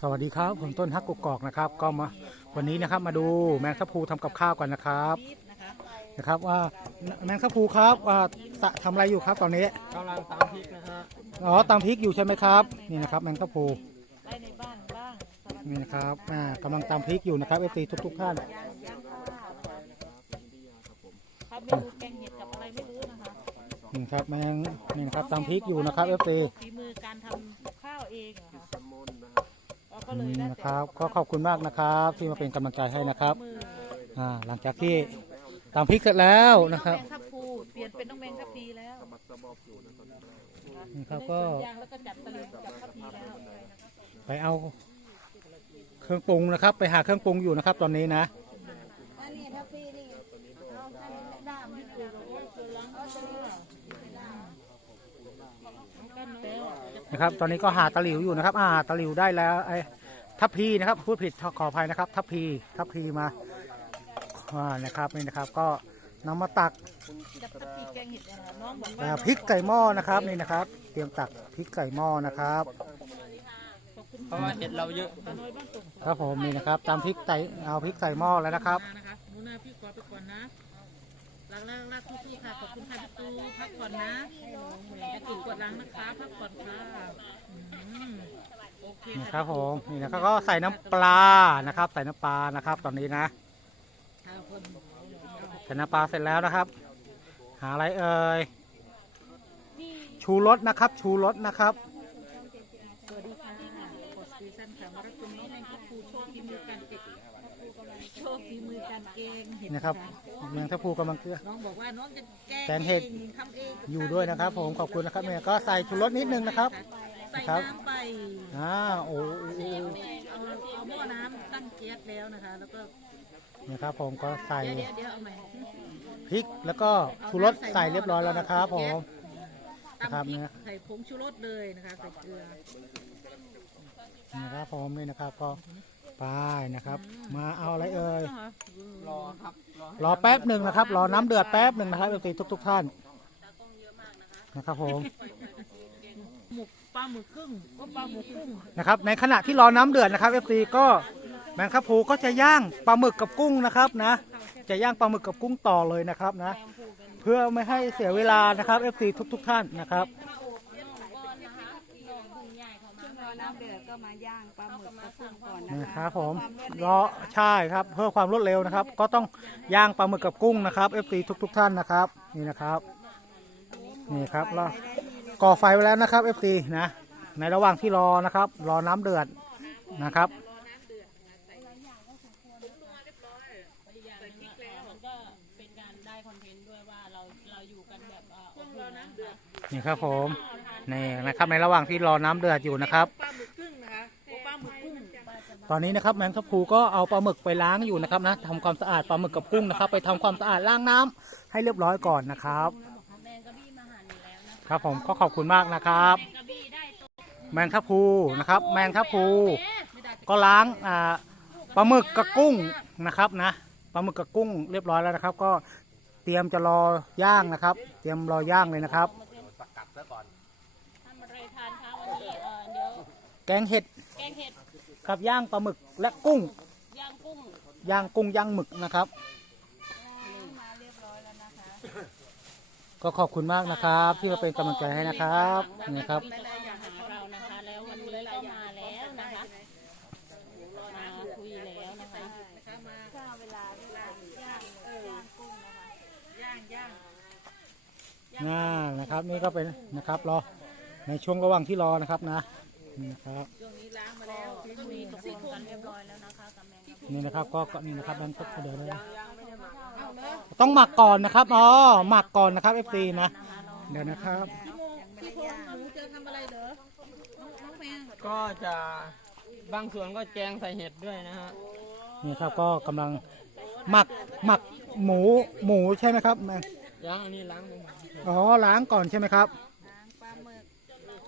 สวัสดีครับ ผมต้นฮักกุกกอกนะครับ ก็มาวันนี้นะครับมาดูแมงทับพลูทำกับข้าวกันนะครับนะครับว่าแมงทับพลูครับว่าตะทำอะไรอยู่ครับตอนนี้กำลังตามพริกนะฮะอ๋อตำพริกอยู่ใช่ไหมครับนี่นะครับแมงทับพลูได้ในบ้านบ้างสวัสดีนี่นะครับอ่ากำลังตำพริกอยู่นะครับเอฟซีทุกทุกๆท่านครับเมนูแกงเห็ดกับอะไรไม่รู้นะคะนี่ครับแมงนี่นะครับตำพริกอยู่นะครับเอฟซีฝีมือการทำข้าวเองอะค่ะเรา ก็เลยนี่ได้นะครับก็ขอบคุณมากนะครับ ที่มาเป็นกำลังใจให้นะครับมืออ่าหลังจากที่ตำพริกเสร็จแล้วนะครับน้องแมงทับพลูเปลี่ยนเป็นน้องแมงทับพีแล้วนี่ครับก็ได้สวนยางแล้วก็จับตะลิงกับทับพีแล้วไปเอาเครื่องปรุงนะครับ ไปหาเครื่องปรุงอยู่นะครับ ตอนนี้นะอันนี้ถ้าพี่นี่เอาอันนี้ดามนี่คือเอาตัวนี้กันแล้วนะครับ ตอนนี้ก็หาตะหลิวอยู่นะครับ อ่าตะหลิวได้แล้วไอ้ ทัพพีนะครับพูดผิดขออภัยนะครับ ทัพพีทัพพีมาอ่านะครับนี่นะครับก็นำมาตักจับทับพีแกงเห็ดอะค่ะน้องบอกอ่าว่าพริกไก่หม้อนะครับนี่นะครับ เตรียมตักพริกไก่หม้อนะครับขอบคุณเพราะว่าเห็ดเราเยอะป้าน้อยบ้านตุ่มครับผมนี่นะครับตามพริกไก่เอาพริกไก่หม้อแล้วนะครับมานะคะหนูนาพี่ขอไปก่อนนะล้างล้างล้างสู้ๆค่ะขอบคุณค่ะพี่ตูพักก่อนนะพี่ตูกดล้างนะคะพักก่อนค่ะอืมโอเค นี่ค่ะครับผมนี่นะครับก็ใส่น้ำปลานะครับ ใส่น้ำปลานะครับ ตอนนี้นะค่ะคนใส่น้ำปลาเสร็จแล้วนะครับ หาอะไรเอ่ยชูรสนะครับ ชูรสนะครับสวัสดีค่ะกดซีซั่นค่ะมารับชมน้องแมงคับครูโชว์ฝีมือการเก็บโชว์ฝีมือการเกงเห็ดนะครับเมืองทัพพูกำลังเกลือน้องบอกว่าน้องจะแกงแกงเห็ดองทำเองกับอยู่ด้วยนะครับ ผมขอบคุณนะครับเนี่ยก็ใส่ชูรสนิดนึงนะครับ ใส่ครับน้ำไปอ่าโอ้โหเอาเอาหม้อน้ำตั้งแก๊สแล้วนะคะ แล้วก็นะครับผมก็ใส่เดี๋ยวเดี๋ยวเดี๋ยวเอาใหม่พริกแล้วก็ชูรสใส่เรียบร้อยแล้วนะครับผมนะครับตำพริกเนี่ยใส่ผงชูรสเลยนะคะใส่เกลือนะครับผมนี่นะครับก็ไปนะครับ มาเอาอะไรเอ่ยรอครับรอให้รอแป๊บหนึ่งนะครับ รอน้ำเดือดแป๊บหนึ่งนะครับทุกทุกๆท่านนะครับผม หมกปลาหมึกครึ่งก็ปลาหมึกกุ้งนะครับในขณะที่รอน้ำเดือดนะครับ FC ก็แมงคับพูก็จะย่างปลาหมึกกับกุ้งนะครับนะ จะย่างปลาหมึกกับกุ้งต่อเลยนะครับนะ เพื่อไม่ให้เสียเวลานะครับ FC ทุก ๆ ท่านนะครับช่วงรอน้ำเดือดก็มาย่างปลาหมึกกับกุ้งก่อนนะนะคคะรับผมความรวดรเร็อวใช่ครับเพื่อความรวดเร็วนะครับ ก็ต้องย่างปลาหมึกกับกุ้งนะครับ FC ทุก ๆ ท่านนะครับ นี่นะครับ นี่ครับแล้ว ก่อไฟไว้แล้วนะครับ FC นะ ในระหว่างที่รอนะครับ รอน้ำเดือดนะครับมันก็เป็นการได้คอนเทนต์ด้วยว่าเราเราอยู่กันแบบเอ่ออบอุ่นนะคะนี่ครับผมนี่นะครับในระหว่างที่รอน้ำเดือดอยู่นะครับ ปลาหมึกครึ่งนะคะปลาหมึกกุ้งตอนนี้นะครับแมงทับพลูก็เอาปลาหมึกไปล้างอยู่นะครับนะทำความสะอาดปลาหมึกกับกุ้งนะครับ ไปทำความสะอาดล้างน้ำให้เรียบร้อยก่อนนะครับ ครับผมก็ขอบคุณมากนะครับ แมงกะบี้ได้ตัวแมงทับพลูนะครับ แมงทับพลูก็ล้างอ่าปลาหมึกกับกุ้งนะครับนะปลาหมึกกับกุ้งเรียบร้อยแล้วนะครับ ก็เตรียมจะรอย่างนะครับ เตรียมรอย่างเลยนะครับ ทำอะไรทานคะวันนี้เอ่อเดี๋ยวแกงเห็ดแกงเห็ดกับย่างปลาหมึกและกุ้งย่างกุ้งย่างกุ้งย่างหมึกนะครับ มาเรียบร้อยแล้วนะคะ ก็ขอบคุณมากนะครับ ที่มาเป็นกำลังใจให้นะครับนี่ครับพี่ก็มาหาเรานะคะ แล้ววันนี้ก็มาแล้วนะคะมาคุยแล้วนะคะก็เวลาด้วยกันย่างเออย่างกุ้งนะคะ ย่างย่างน่านะครับ นี่ก็เป็นนะครับรอในช่วงระหว่างที่รอนะครับนะนี่นะครับ ช่วงนี้ล้างมาแล้วก็มีตกลงกันเรียบร้อยแล้วนะคะกับแมงกะบี้นี่นะครับก็ก็นี่นะครับนั่นก็เดี๋ยวนะ ต้องหมักก่อนนะครับอ๋อหมักก่อนนะครับเอฟซีนะเดี๋ยวนะครับ พี่พงษ์หนูจะทำอะไรเหรอน้องน้องแมงก็จะบางส่วนก็แกงใส่เห็ดด้วยนะฮะนี่ครับก็กำลังหมักหมักหมูหมูใช่ไหมครับแม่ย่างอันนี้ล้างไปหมดอ๋อล้างก่อนใช่ไหมครับ ล้างปลาหมึก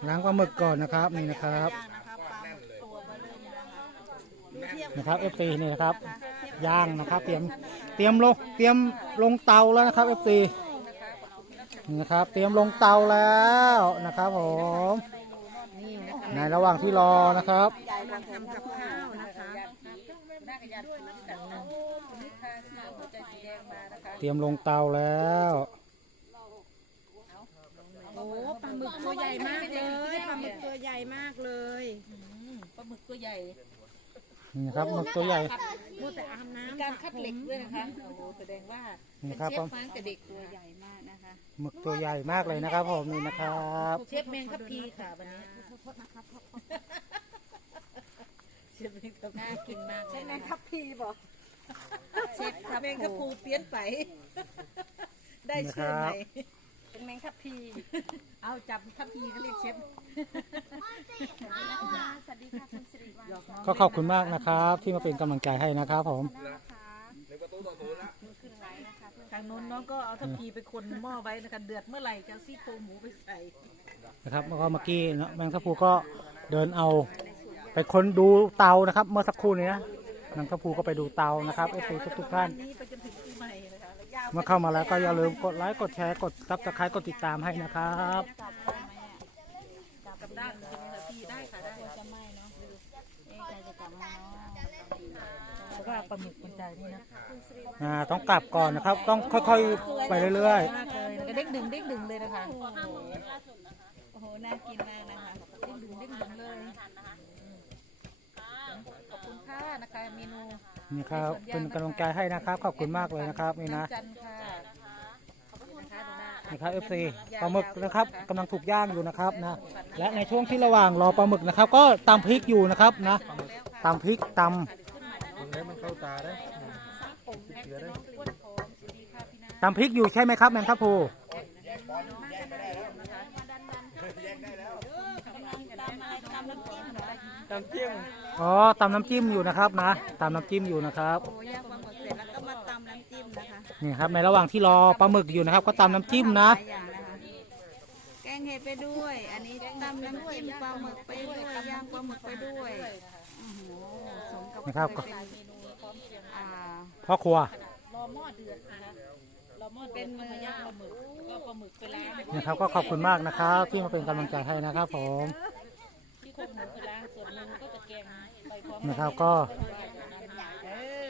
ล้างปลาหมึกก่อนนะครับนี่นะครับ ย่างนะคะปลาหมึกตัวเบอร์เริ่มนะคะเทียบนะครับเอฟซีนี่นะครับย่างนะครับ เตรียม เตรียมลงเตรียมลงเตาแล้วนะครับเอฟซีนี่นะครับ เตรียมลงเตาแล้วนะครับผมในระหว่างที่รอนะครับกำลังทำกับข้าวนะคะเตรียมลงเตาแล้วโอ้ปลาหมึกตัวใหญ่มากเลยปลาหมึกตัวใหญ่มากเลยปลาหมึกตัวใหญ่ นี่นะครับหมึกตัวใหญ่ มัวแต่อาบน้ำการคัดเหล็กด้วยนะคะโอ้โหแสดงว่านี่ครับผม ฟ้าแต่เด็กตัวใหญ่หมึกตัวใหญ่มากเลยนะครับ ผมนี่นะครับเชฟแมงคับพีค่ะวันนี้เชฟแมงคับน่ากินมากเลยนะคะพี่บอกเชฟแมงคับพูเปลี่ยนไป ได้นะคชื่อรัใหบม่เป็น แมงคับพี เอาจับคับพีก็เรียกเชฟสวัสดีค่ะคุณสิริวัลก็ขอบคุณมากนะครับ ที่มาเป็นกำลังใจให้นะครับผมทางโน้นน้องก็เอาทัพพีไปคนหม้อไว้นะคะเดือดเมื่อไหร่จะเอาซี่โครงหมูไปใส่ นะครับแล้วก็เมื่อกี้เนอะแมงทัพพูก็เดินเอา ไปค้นดูเตานะครับ เมื่อสักครู่นี้นะแมงทัพพูก็ไปดูเตานะครับเอฟซีทุกๆท่านนี้ไปจน เมื่อเข้ามาแล้วก็อย่าลืมกดไลค์กดแชร์กดซับสไครต์กดติดตามให้นะครับกับด้านเป็นนาทีได้ค่ะได้จะไม้เนาะเอ๊ะใครจะกลับมาเนาะเพราะว่าปลาหมึกมันใจนี่นะอ่าต้องกลับก่อนนะครับ ต้องค่อยๆไปเรื่อยมากเลยแล้วก็เด้งดึงเด้งดึงเลยนะคะโอ้โหน่ากินมากนะคะเด้งดึงเด้งดึงเลยขอบคุณค่ะนะคะเม นูๆนี่ครับเป็นกำลังใจให้นะครับ ขอบคุณมากเลยนะครับนี่นะจันทร์ค่ะขอบคุณค่ะดูหน้านะครับเอฟซีปลาหมึกนะครับกำลังถูกย่างอยู่นะครับนะและในช่วงที่ระหว่างรอปลาหมึกนะครับ ก็ตำพริกอยู่นะครับนะตำพริกตำตำพริกอยู่ใช่ไหมครับแมงทัพพูน้ำจิ้ม อ๋อตำน้ำจิ้มอยู่นะครับนะตำน้ำจิ้มอยู่นะครับ โอ้ย่างปลาหมึกเสร็จแล้วก็มาตำน้ำจิ้มนะคะนี่ครับ ในระหว่างที่รอปลาหมึกอยู่นะครับ ก็ตำน้ำจิ้มนะ หลายอย่างนะคะแกงเห็ดไปด้วย อันนี้ตำน้ำจิ้มปลาหมึกไปด้วยย่างปลาหมึกไปด้วยโอ้โหสมกับนะครับก็เป็นอ่าพ่อครัวรอหม้อเดือดนะคะรอหม้อเดือดก็มาย่างปลาหมึกก็ปลาหมึกไปล้างนะครับ ก็ขอบคุณมากนะครับ ที่มาเป็นกำลังใจให้นะครับ ผมที่โครงหมูไปล้างส่วนหนึ่งก็จะแกงไปพร้อมนะครับก็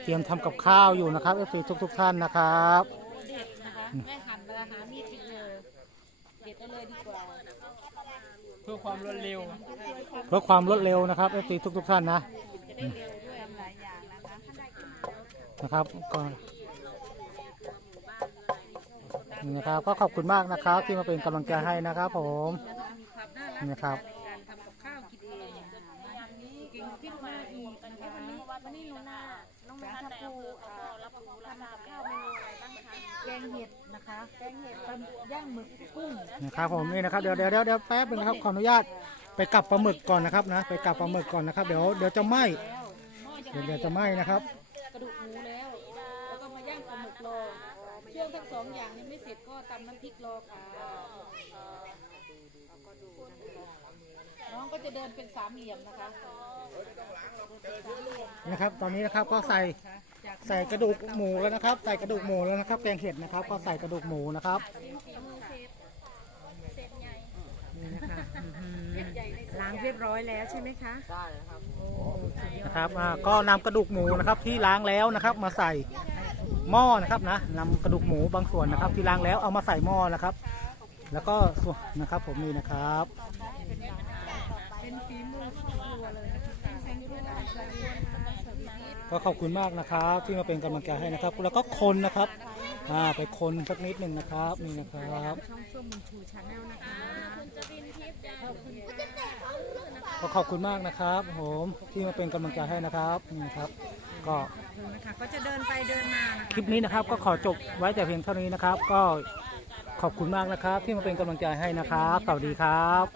เตรียมทำกับข้าวอยู่นะครับเอฟซีทุกๆท่านนะครับเด็ดนะคะแม่หั่นแล้วหามีดไปเลยเด็ดเอาเลยดีกว่าเพื่อความรวดเร็ว เพื่อความรวดเร็วนะครับเอฟซีทุกๆท่านนะหลายอย่างนะคะนะครับก็นี่นะครับ ก็ขอบคุณมากนะครับ ที่มาเป็นกำลังใจให้นะครับ ผมความน่ารัก นี่นะครับในการทำกับข้าวกินเองเก่งขึ้นมา อีกนะคะวันนี้หนูนาน้องแม่ท่านในอำเภอเขาก็รับรู้รับทราบแล้วเมนูอะไรบ้างคะแกงเห็ดนะคะแกงเห็ดปลาย่างหมึกกุ้งนะครับผมนี่นะครับเดี๋ยวเดี๋ยวเดี๋ยวเดี๋ยวแป๊บนึงนะครับขออนุญาตไปกลับปลาหมึกก่อนนะครับนะไปกลับปลาหมึกก่อนนะครับ เดี๋ยวเดี๋ยวจะไหม้เดี๋ยวเดี๋ยวจะไหม้นะครับกระดูกหมูแล้วแล้วก็มาย่างปลาหมึกรอช่วงทั้งสองอย่างยังไม่เสร็จก็ตำน้ำพริกรอค่ะ น้องก็จะเดินเป็นสามเหลี่ยมนะคะ นะครับ ตอนนี้นะครับก็ใส่ใส่กระดูกหมูแล้วนะครับ ใส่กระดูกหมูแล้วนะครับแกงเห็ดนะครับ ก็ใส่กระดูกหมูนะครับนี่นะคะล้างเรียบร้อยแล้วใช่ไหมคะได้ครับนะครับอ่าก็นำกระดูกหมูนะครับที่ล้างแล้วนะครับ มาใส่หม้อนะครับนะนำกระดูกหมูบางส่วนนะครับ ที่ล้างแล้วเอามาใส่หม้อนะครับ แล้วก็ส่วนนะครับผมนี่นะครับเป็น ฝีมือครอบครัวเลยนะคะแซงด้วยสวัสดีค่ะสวัสดีค่ะก็ขอบคุณมากนะครับที่มาเป็นกำลังใจให้นะครับ แล้วก็คนนะครับอ่าไปคนสักนิดหนึ่งนะครับนี่นะครับช่องส้มมุนชูชาแนลนะคะก็ขอบคุณมากนะครับผมที่มาเป็นกำลังใจให้นะครับนี่นะครับก็นะคะก็จะเดินไปเดินมานะคะคลิปนี้นะครับก็ขอจบไว้แต่เพียงเท่านี้นะครับ ก็ขอบคุณมากนะครับ ที่มาเป็นกำลังใจให้นะครับสวัสดีครับ